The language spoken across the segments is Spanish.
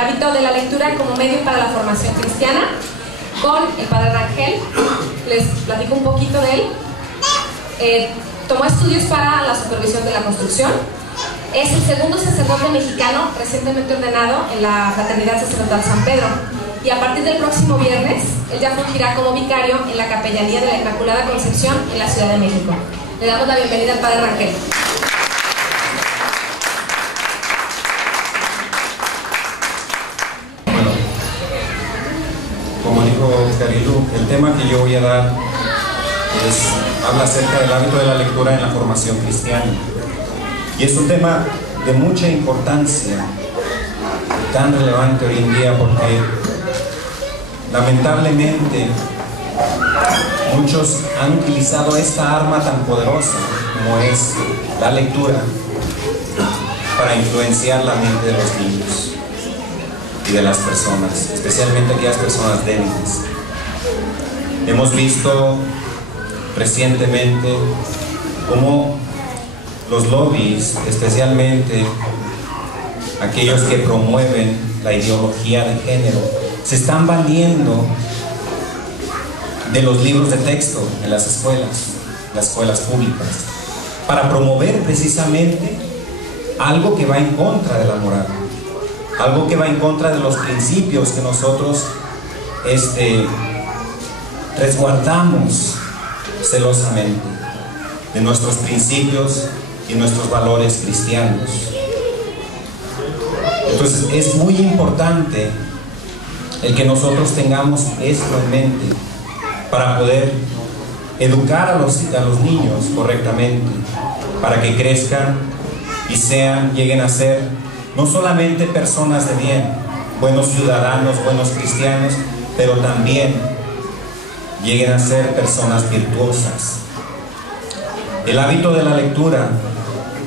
hábito de la lectura como medio para la formación cristiana, con el padre Rangel. Les platico un poquito de él. Tomó estudios para la supervisión de la construcción. Es el segundo sacerdote mexicano recientemente ordenado en la Fraternidad Sacerdotal San Pedro. Y a partir del próximo viernes, él ya fungirá como vicario en la Capellanía de la Inmaculada Concepción en la Ciudad de México. Le damos la bienvenida al padre Rangel. Bueno, como dijo Carilu, el tema que yo voy a dar habla acerca del hábito de la lectura en la formación cristiana. Y es un tema de mucha importancia, tan relevante hoy en día, porque lamentablemente muchos han utilizado esta arma tan poderosa como es la lectura para influenciar la mente de los niños y de las personas, especialmente aquellas personas débiles. Hemos visto recientemente cómo los lobbies, especialmente aquellos que promueven la ideología de género, se están valiendo de los libros de texto en las escuelas públicas, para promover precisamente algo que va en contra de la moral, algo que va en contra de los principios que nosotros resguardamos celosamente, de nuestros principios y nuestros valores cristianos. Entonces es muy importante el que nosotros tengamos esto en mente para poder educar a los niños correctamente, para que crezcan y lleguen a ser no solamente personas de bien, buenos ciudadanos, buenos cristianos, pero también lleguen a ser personas virtuosas. El hábito de la lectura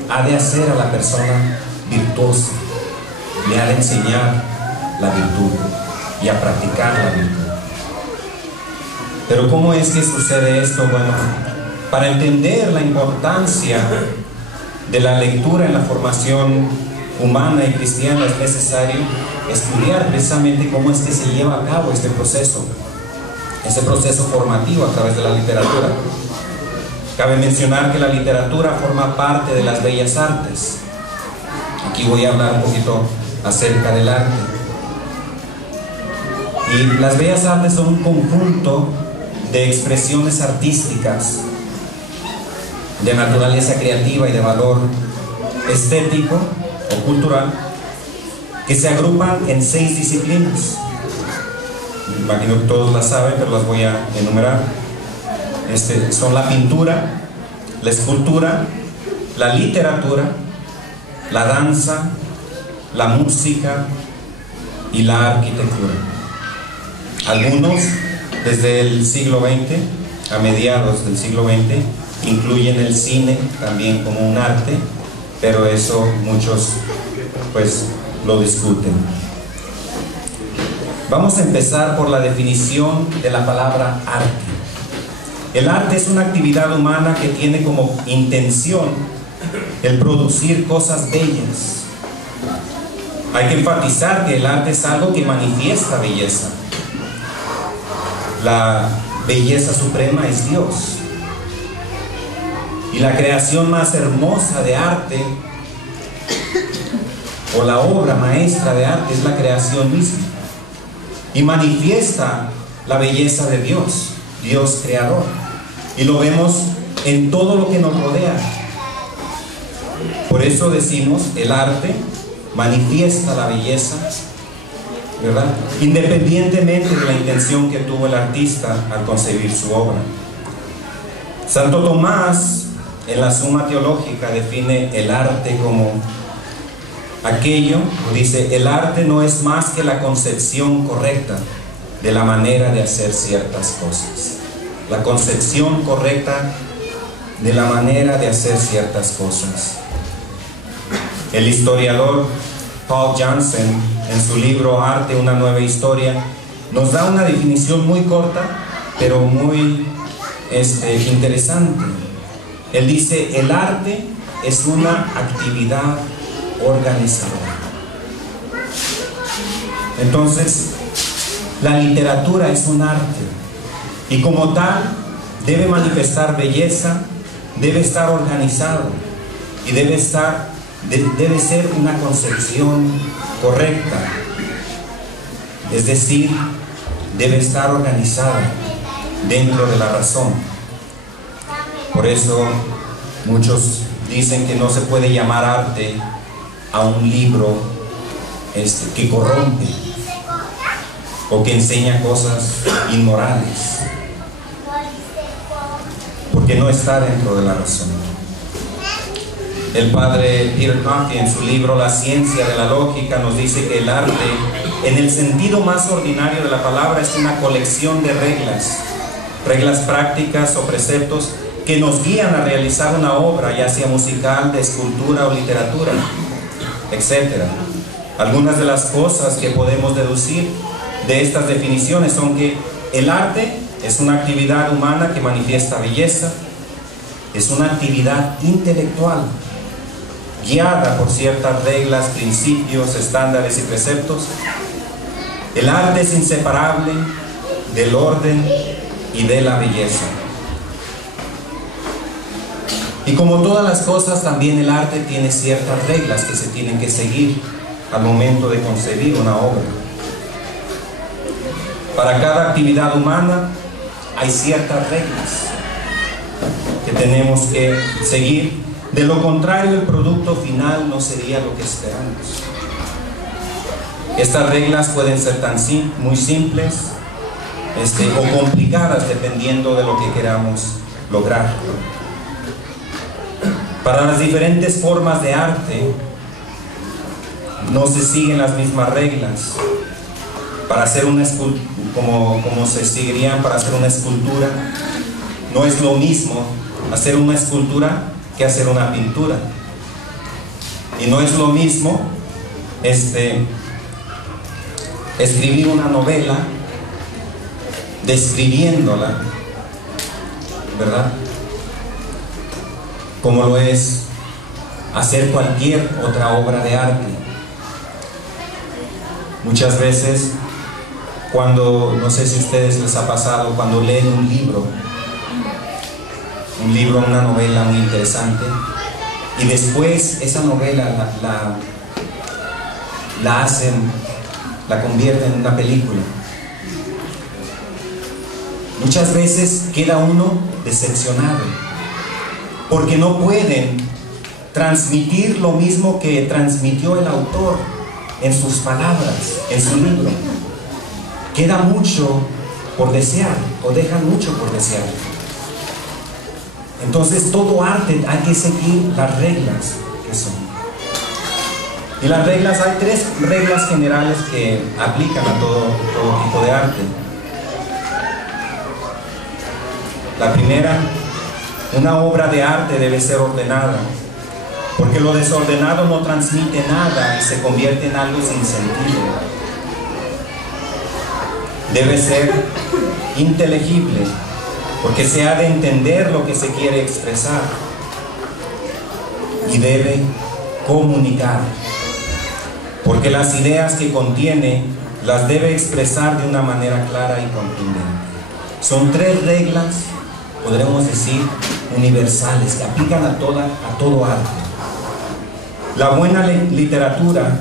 ha de hacer a la persona virtuosa, le ha de enseñar la virtud y a practicar la virtud. Pero ¿cómo es que sucede esto? Bueno, para entender la importancia de la lectura en la formación humana y cristiana es necesario estudiar precisamente cómo es que se lleva a cabo este proceso formativo a través de la literatura. Cabe mencionar que la literatura forma parte de las bellas artes. Aquí voy a hablar un poquito acerca del arte. Y las bellas artes son un conjunto de expresiones artísticas de naturaleza creativa y de valor estético o cultural que se agrupan en 6 disciplinas. Imagino que todos las saben, pero las voy a enumerar. Son la pintura, la escultura, la literatura, la danza, la música y la arquitectura. Algunos, desde el siglo XX, a mediados del siglo XX, incluyen el cine también como un arte, pero eso muchos pues lo discuten. Vamos a empezar por la definición de la palabra arte. El arte es una actividad humana que tiene como intención el producir cosas bellas. Hay que enfatizar que el arte es algo que manifiesta belleza. La belleza suprema es Dios. Y la creación más hermosa de arte, o la obra maestra de arte, es la creación misma. Y manifiesta la belleza de Dios, Dios creador. Y lo vemos en todo lo que nos rodea. Por eso decimos, el arte manifiesta la belleza, ¿verdad? Independientemente de la intención que tuvo el artista al concebir su obra. Santo Tomás, en la Suma Teológica, define el arte como aquello, dice, el arte no es más que la concepción correcta de la manera de hacer ciertas cosas. La concepción correcta de la manera de hacer ciertas cosas. El historiador Paul Janssen, en su libro Arte, una nueva historia, nos da una definición muy corta, pero muy interesante. Él dice, el arte es una actividad organizadora. Entonces, la literatura es un arte y como tal debe manifestar belleza, debe estar organizado y debe ser una concepción correcta, es decir, debe estar organizada dentro de la razón. Por eso muchos dicen que no se puede llamar arte a un libro que corrompe o que enseña cosas inmorales, porque no está dentro de la razón. El padre Peter Conti, en su libro La ciencia de la lógica, nos dice que el arte, en el sentido más ordinario de la palabra, es una colección de reglas prácticas o preceptos que nos guían a realizar una obra, ya sea musical, de escultura o literatura, etc. Algunas de las cosas que podemos deducir de estas definiciones son que el arte es una actividad humana que manifiesta belleza, es una actividad intelectual, guiada por ciertas reglas, principios, estándares y preceptos. El arte es inseparable del orden y de la belleza. Y como todas las cosas, también el arte tiene ciertas reglas que se tienen que seguir al momento de concebir una obra. Para cada actividad humana hay ciertas reglas que tenemos que seguir. De lo contrario, el producto final no sería lo que esperamos. Estas reglas pueden ser muy simples o complicadas, dependiendo de lo que queramos lograr. Para las diferentes formas de arte no se siguen las mismas reglas. Para hacer una escultura, como se seguirían para hacer una escultura, no es lo mismo hacer una escultura que hacer una pintura. Y no es lo mismo escribir una novela describiéndola, ¿verdad?, como lo es hacer cualquier otra obra de arte. Muchas veces, no sé si a ustedes les ha pasado, cuando leen un libro, una novela muy interesante, y después esa novela la convierten en una película. Muchas veces queda uno decepcionado, porque no pueden transmitir lo mismo que transmitió el autor en sus palabras, en su libro. Queda mucho por desear, o dejan mucho por desear. Entonces, todo arte hay que seguir las reglas que son. Y las reglas, hay 3 reglas generales que aplican a todo tipo de arte. La primera: una obra de arte debe ser ordenada, porque lo desordenado no transmite nada y se convierte en algo sin sentido. Debe ser inteligible, porque se ha de entender lo que se quiere expresar, y debe comunicar, porque las ideas que contiene las debe expresar de una manera clara y contundente. Son 3 reglas, podremos decir, universales, que aplican a todo arte. La buena literatura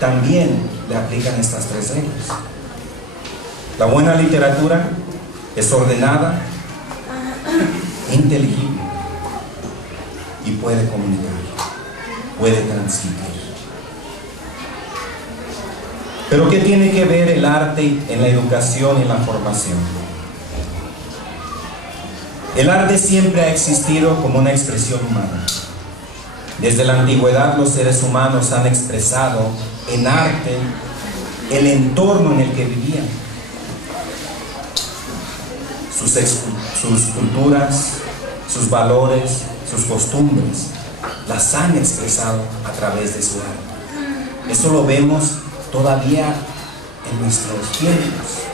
también le aplican estas 3 reglas. La buena literatura es ordenada, inteligible y puede comunicar, puede transmitir. Pero ¿qué tiene que ver el arte en la educación y en la formación? El arte siempre ha existido como una expresión humana. Desde la antigüedad los seres humanos han expresado en arte el entorno en el que vivían. Sus culturas, sus valores, sus costumbres, las han expresado a través de su arte. Eso lo vemos todavía en nuestros tiempos,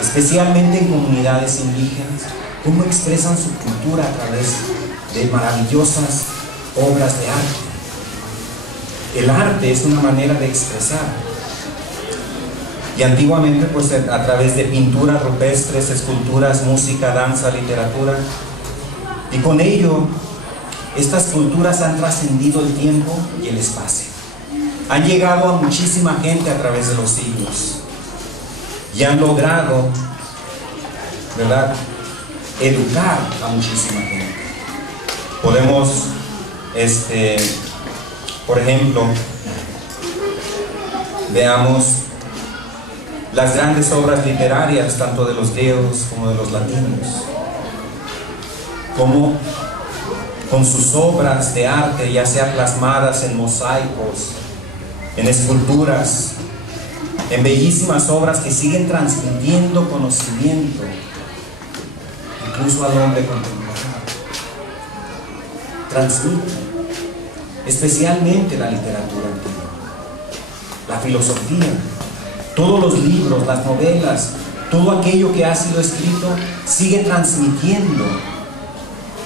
especialmente en comunidades indígenas, cómo expresan su cultura a través de maravillosas obras de arte. El arte es una manera de expresar, Y antiguamente, pues a través de pinturas rupestres, esculturas, música, danza, literatura. Y con ello, estas culturas han trascendido el tiempo y el espacio. Han llegado a muchísima gente a través de los siglos. Y han logrado, ¿verdad?, educar a muchísima gente. Podemos, por ejemplo, veamos las grandes obras literarias, tanto de los griegos como de los latinos, como con sus obras de arte, ya sea plasmadas en mosaicos, en esculturas, en bellísimas obras que siguen transmitiendo conocimiento, incluso al hombre contemporáneo. Transmiten, especialmente la literatura antigua, la filosofía, todos los libros, las novelas, todo aquello que ha sido escrito sigue transmitiendo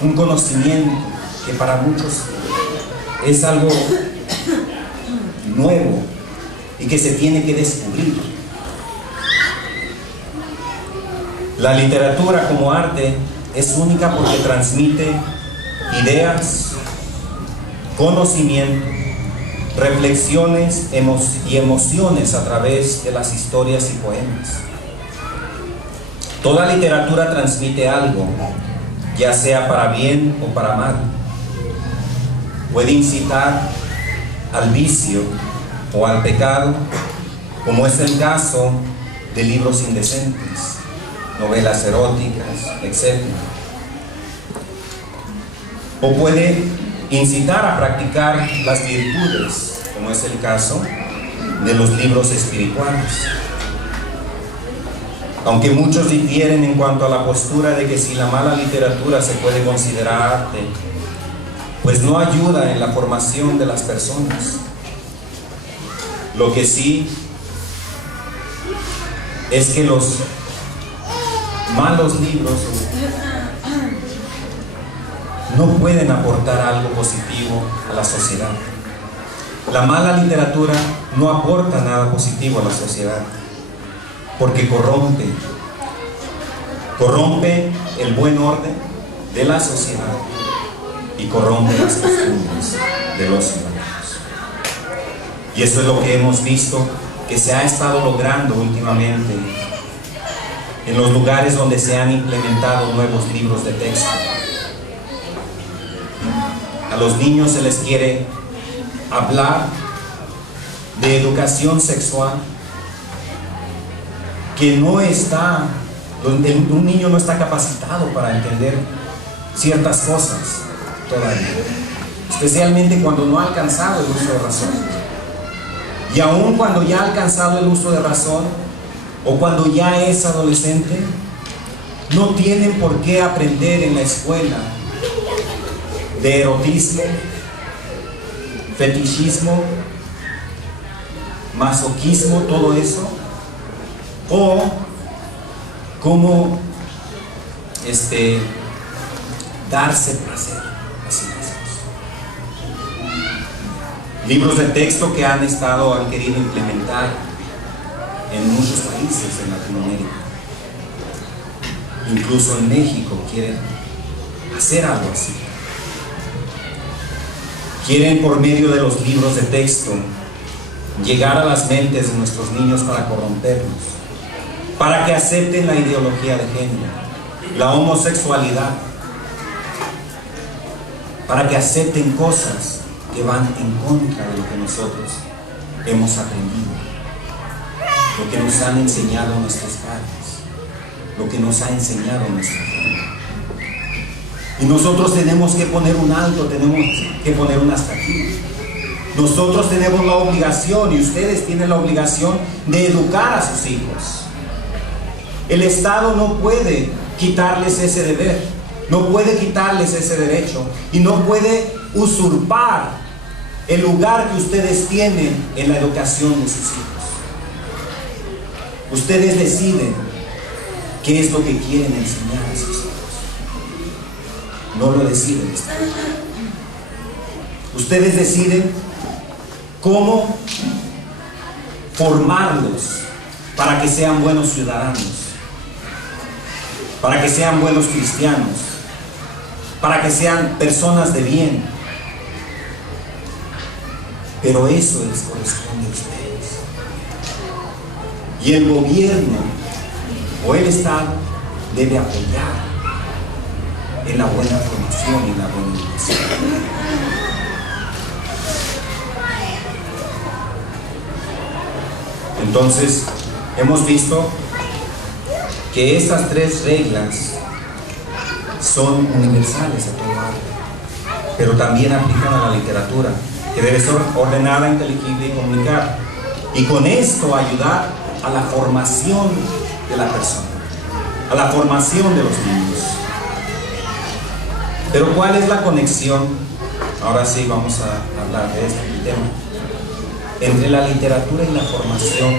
un conocimiento que para muchos es algo nuevo y que se tiene que descubrir. La literatura como arte es única porque transmite ideas, conocimiento, reflexiones y emociones a través de las historias y poemas. Toda literatura transmite algo, ya sea para bien o para mal. Puede incitar al vicio o al pecado, como es el caso de libros indecentes, novelas eróticas, etc. O puede incitar a practicar las virtudes, como es el caso de los libros espirituales. Aunque muchos difieren en cuanto a la postura de que si la mala literatura se puede considerar arte, pues no ayuda en la formación de las personas. Lo que sí es que los malos libros no pueden aportar algo positivo a la sociedad. La mala literatura no aporta nada positivo a la sociedad, porque corrompe el buen orden de la sociedad y corrompe las costumbres de los ciudadanos. Y eso es lo que hemos visto que se ha estado logrando últimamente en los lugares donde se han implementado nuevos libros de texto. A los niños se les quiere hablar de educación sexual, que no está, donde un niño no está capacitado para entender ciertas cosas todavía, especialmente cuando no ha alcanzado el uso de razón. Y aun cuando ya ha alcanzado el uso de razón, o cuando ya es adolescente, no tienen por qué aprender en la escuela de erotismo, fetichismo, masoquismo, todo eso, o cómo darse placer a sí mismos. Libros de texto que han querido implementar en muchos países en Latinoamérica, incluso en México quieren hacer algo así. Quieren, por medio de los libros de texto, llegar a las mentes de nuestros niños para corromperlos, para que acepten la ideología de género, la homosexualidad, para que acepten cosas que van en contra de lo que nosotros hemos aprendido, lo que nos han enseñado nuestros padres, lo que nos ha enseñado nuestra familia. Y nosotros tenemos que poner un alto, tenemos que poner un hasta aquí. Nosotros tenemos la obligación, y ustedes tienen la obligación, de educar a sus hijos. El Estado no puede quitarles ese deber, no puede quitarles ese derecho, y no puede usurpar el lugar que ustedes tienen en la educación de sus hijos. Ustedes deciden qué es lo que quieren enseñar a sus hijos. No lo decide el Estado. Ustedes deciden cómo formarlos para que sean buenos ciudadanos, para que sean buenos cristianos, para que sean personas de bien. Pero eso les corresponde a ustedes. Y el gobierno o el Estado debe apoyar en la buena formación y en la buena educación. Entonces, hemos visto que estas tres reglas son universales a todo arte, pero también aplican a la literatura, que debe ser ordenada, inteligible y comunicar, y con esto ayudar a la formación de la persona, a la formación de los niños. Pero ¿cuál es la conexión? Ahora sí vamos a hablar de este tema, entre la literatura y la formación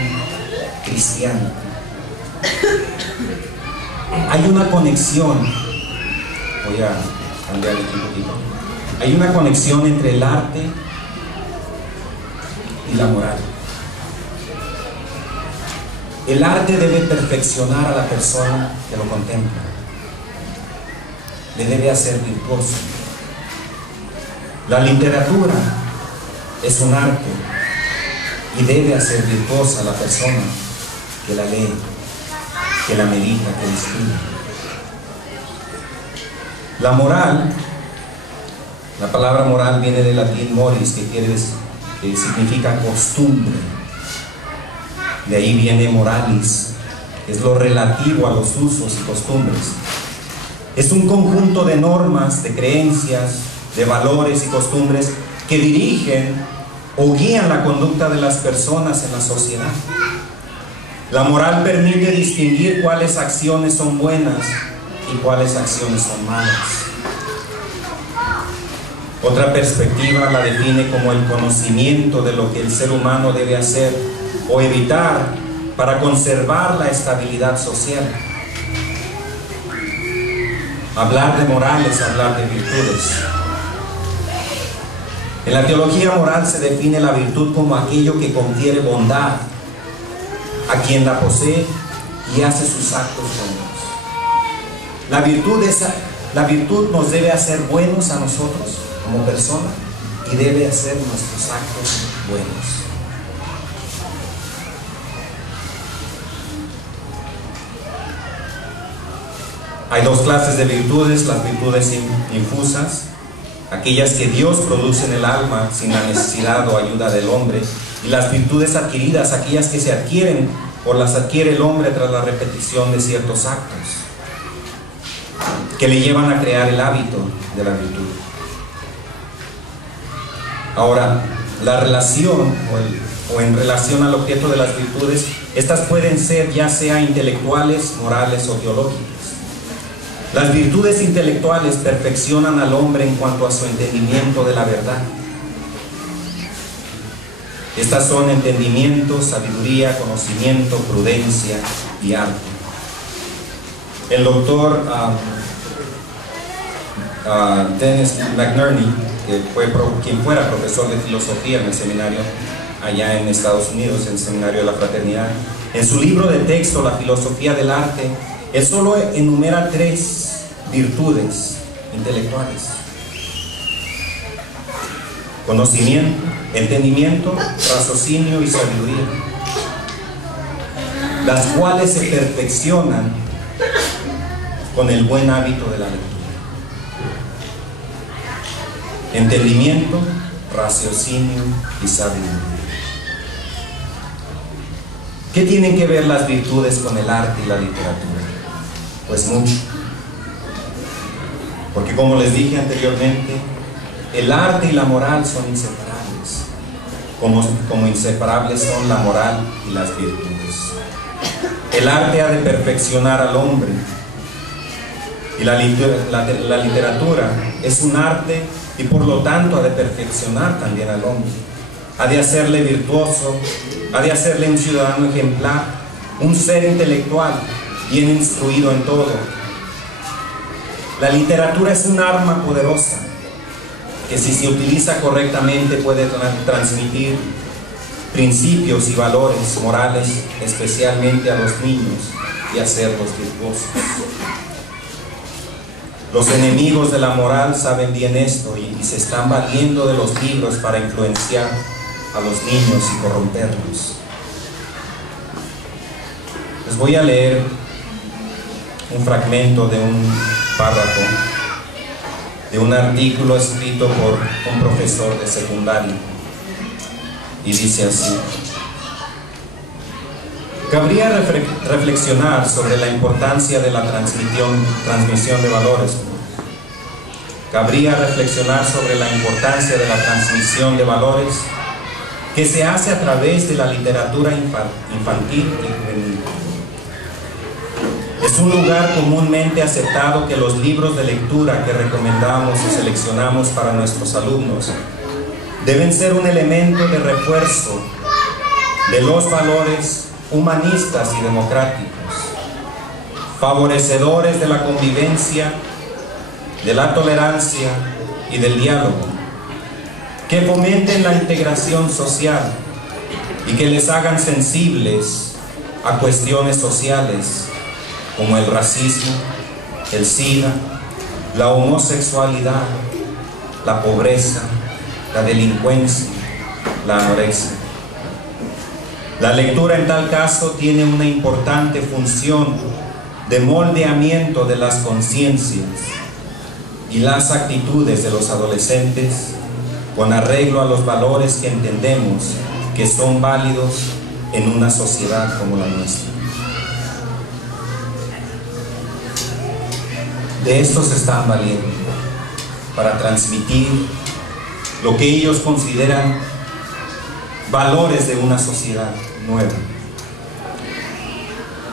cristiana. Hay una conexión, voy a cambiar aquí un poquito. Hay una conexión entre el arte y la moral. El arte debe perfeccionar a la persona que lo contempla, le debe hacer virtuoso. La literatura es un arte y debe hacer virtuosa a la persona que la lee, que la medita, que la estudia. La moral, la palabra moral viene del latín moris, que significa costumbre. De ahí viene moralis, que es lo relativo a los usos y costumbres. Es un conjunto de normas, de creencias, de valores y costumbres que dirigen o guían la conducta de las personas en la sociedad. La moral permite distinguir cuáles acciones son buenas y cuáles acciones son malas. Otra perspectiva la define como el conocimiento de lo que el ser humano debe hacer o evitar para conservar la estabilidad social. Hablar de moral es hablar de virtudes. En la teología moral se define la virtud como aquello que confiere bondad a quien la posee y hace sus actos buenos. La virtud nos debe hacer buenos a nosotros como personas y debe hacer nuestros actos buenos. Hay dos clases de virtudes: las virtudes infusas, aquellas que Dios produce en el alma sin la necesidad o ayuda del hombre, y las virtudes adquiridas, aquellas que se adquieren o las adquiere el hombre tras la repetición de ciertos actos, que le llevan a crear el hábito de la virtud. Ahora, la relación o en relación al objeto de las virtudes, estas pueden ser ya sea intelectuales, morales o teológicas. Las virtudes intelectuales perfeccionan al hombre en cuanto a su entendimiento de la verdad. Estas son entendimiento, sabiduría, conocimiento, prudencia y arte. El doctor Dennis McNerney, quien fuera profesor de filosofía en el seminario allá en Estados Unidos, en el Seminario de la Fraternidad, en su libro de texto, La filosofía del arte, él solo enumera 3 virtudes intelectuales: conocimiento, entendimiento, raciocinio y sabiduría, las cuales se perfeccionan con el buen hábito de la lectura. Entendimiento, raciocinio y sabiduría. ¿Qué tienen que ver las virtudes con el arte y la literatura? Pues mucho. Porque como les dije anteriormente, el arte y la moral son inseparables, como inseparables son la moral y las virtudes. El arte ha de perfeccionar al hombre, y la literatura es un arte y por lo tanto ha de perfeccionar también al hombre. Ha de hacerle virtuoso, ha de hacerle un ciudadano ejemplar, un ser intelectual, bien instruido en todo. La literatura es un arma poderosa que, si se utiliza correctamente, puede transmitir principios y valores morales, especialmente a los niños, y hacerlos virtuosos. Los enemigos de la moral saben bien esto y se están valiendo de los libros para influenciar a los niños y corromperlos. Les voy a leer un fragmento de un párrafo de un artículo escrito por un profesor de secundaria, y dice así: cabría reflexionar sobre la importancia de la transmisión de valores. Cabría reflexionar sobre la importancia de la transmisión de valores que se hace a través de la literatura infantil y juvenil. Es un lugar comúnmente aceptado que los libros de lectura que recomendamos y seleccionamos para nuestros alumnos deben ser un elemento de refuerzo de los valores humanistas y democráticos, favorecedores de la convivencia, de la tolerancia y del diálogo, que fomenten la integración social y que les hagan sensibles a cuestiones sociales como el racismo, el SIDA, la homosexualidad, la pobreza, la delincuencia, la anorexia. La lectura en tal caso tiene una importante función de moldeamiento de las conciencias y las actitudes de los adolescentes con arreglo a los valores que entendemos que son válidos en una sociedad como la nuestra. De esto se están valiendo para transmitir lo que ellos consideran valores de una sociedad nueva.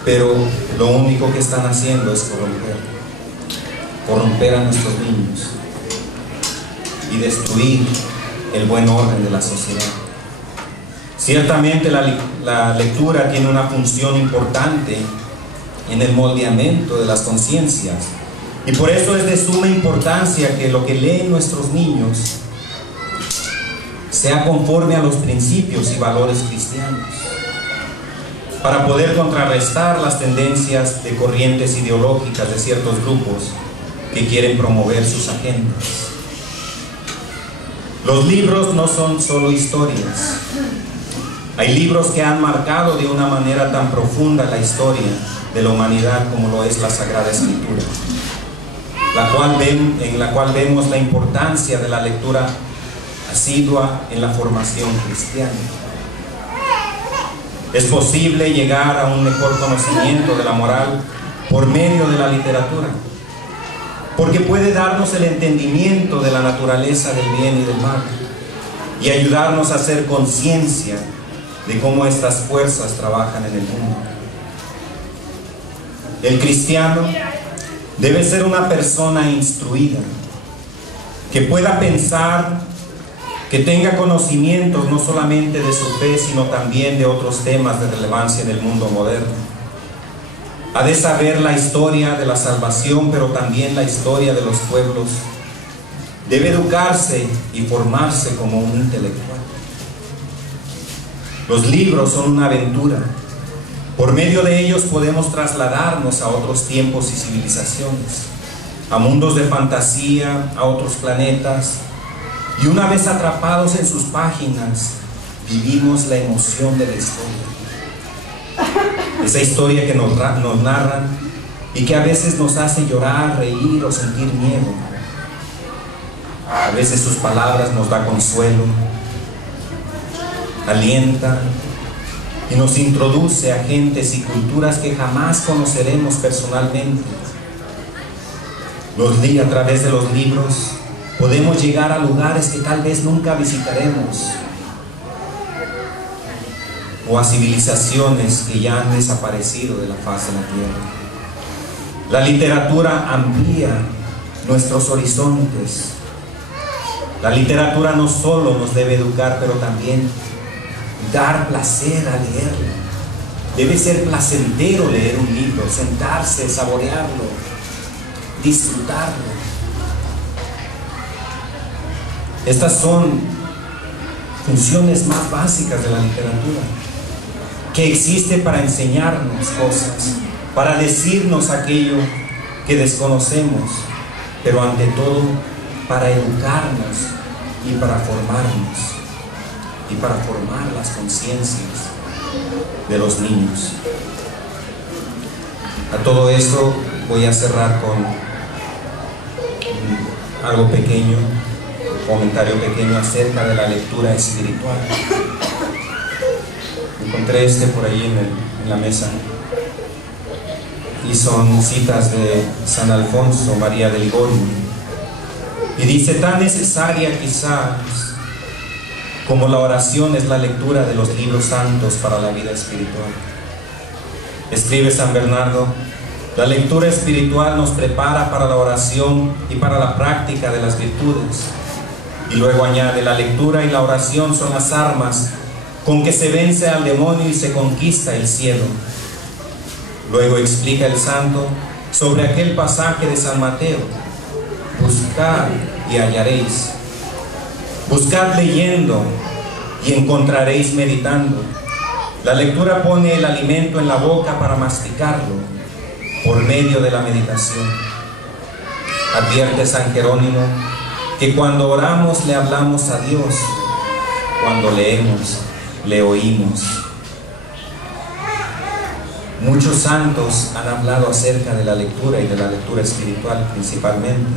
Pero lo único que están haciendo es corromper a nuestros niños y destruir el buen orden de la sociedad. Ciertamente la lectura tiene una función importante en el moldeamiento de las conciencias, y por eso es de suma importancia que lo que leen nuestros niños sea conforme a los principios y valores cristianos, para poder contrarrestar las tendencias de corrientes ideológicas de ciertos grupos que quieren promover sus agendas. Los libros no son solo historias. Hay libros que han marcado de una manera tan profunda la historia de la humanidad como lo es la Sagrada Escritura, en la cual vemos la importancia de la lectura asidua en la formación cristiana. Es posible llegar a un mejor conocimiento de la moral por medio de la literatura, porque puede darnos el entendimiento de la naturaleza del bien y del mal y ayudarnos a hacer conciencia de cómo estas fuerzas trabajan en el mundo. El cristiano debe ser una persona instruida, que pueda pensar, que tenga conocimientos no solamente de su fe, sino también de otros temas de relevancia en el mundo moderno. Ha de saber la historia de la salvación, pero también la historia de los pueblos. Debe educarse y formarse como un intelectual. Los libros son una aventura. Por medio de ellos podemos trasladarnos a otros tiempos y civilizaciones, a mundos de fantasía, a otros planetas, y una vez atrapados en sus páginas, vivimos la emoción de la historia. Esa historia que nos narran y que a veces nos hace llorar, reír o sentir miedo. A veces sus palabras nos da consuelo, alienta y nos introduce a gentes y culturas que jamás conoceremos personalmente. A través de los libros podemos llegar a lugares que tal vez nunca visitaremos, o a civilizaciones que ya han desaparecido de la faz de la tierra. La literatura amplía nuestros horizontes. La literatura no solo nos debe educar, pero también dar placer a leerlo. Debe ser placentero leer un libro, sentarse, saborearlo, disfrutarlo. Estas son funciones más básicas de la literatura, que existe para enseñarnos cosas, para decirnos aquello que desconocemos, pero ante todo para educarnos y para formarnos y para formar las conciencias de los niños. A todo esto voy a cerrar con algo pequeño, un comentario pequeño acerca de la lectura espiritual. Encontré por ahí en la mesa, y son citas de San Alfonso María de Ligorio, y dice: tan necesaria quizás como la oración es la lectura de los libros santos para la vida espiritual. Escribe San Bernardo: la lectura espiritual nos prepara para la oración y para la práctica de las virtudes. Y luego añade: la lectura y la oración son las armas con que se vence al demonio y se conquista el cielo. Luego explica el santo sobre aquel pasaje de San Mateo: buscad y hallaréis, buscad leyendo y encontraréis meditando. La lectura pone el alimento en la boca para masticarlo por medio de la meditación. Advierte San Jerónimo que cuando oramos le hablamos a Dios, cuando leemos le oímos. Muchos santos han hablado acerca de la lectura y de la lectura espiritual principalmente,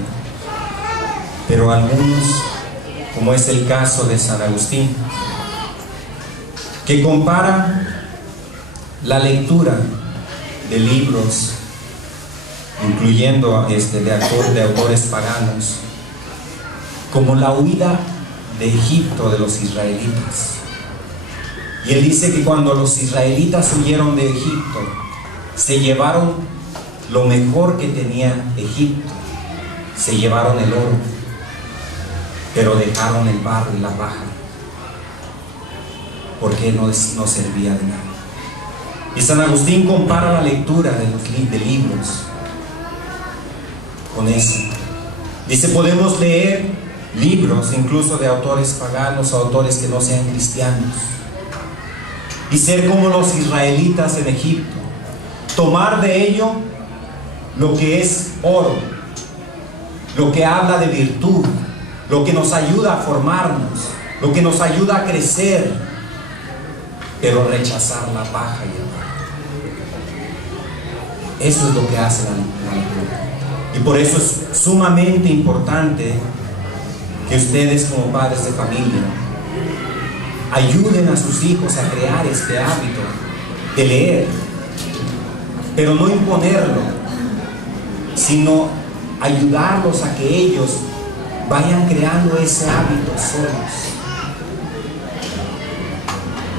pero algunos, como es el caso de San Agustín, que compara la lectura de libros, incluyendo de autores paganos, como la huida de Egipto de los israelitas. Y él dice que cuando los israelitas huyeron de Egipto, se llevaron lo mejor que tenía Egipto, se llevaron el oro, pero dejaron el barro y la paja, porque no servía de nada. Y San Agustín compara la lectura de libros con eso. Dice: podemos leer libros incluso de autores paganos o autores que no sean cristianos, y ser como los israelitas en Egipto, tomar de ello lo que es oro, lo que habla de virtud, lo que nos ayuda a formarnos, lo que nos ayuda a crecer, pero rechazar la paja y el barro. Eso es lo que hace la lectura. Y por eso es sumamente importante que ustedes, como padres de familia, ayuden a sus hijos a crear este hábito de leer, pero no imponerlo, sino ayudarlos a que ellos vayan creando ese hábito solos.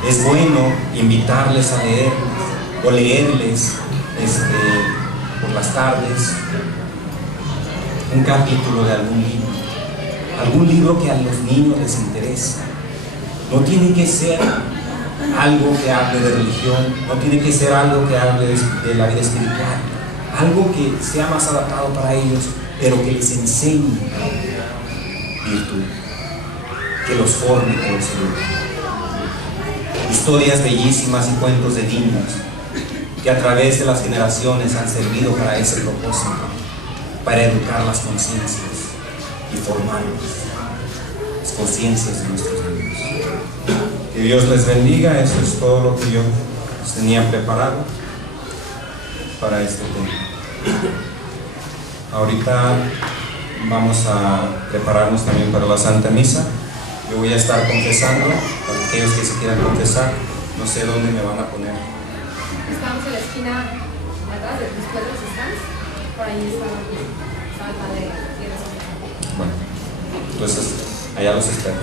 Es bueno invitarles a leer o leerles por las tardes un capítulo de algún libro que a los niños les interesa. No tiene que ser algo que hable de religión, no tiene que ser algo que hable de la vida espiritual, algo que sea más adaptado para ellos, pero que les enseñe virtud, que los forme, que los eduque. Historias bellísimas y cuentos de niños que a través de las generaciones han servido para ese propósito, para educar las conciencias y formar las conciencias de nuestros niños. Que Dios les bendiga. Eso es todo lo que yo tenía preparado para este tema. Ahorita vamos a prepararnos también para la Santa Misa. Yo voy a estar confesando, para aquellos que se quieran confesar. No sé dónde me van a poner. Estamos en la esquina atrás, después de los stands. Por ahí está el padre. Bueno, entonces allá los espero.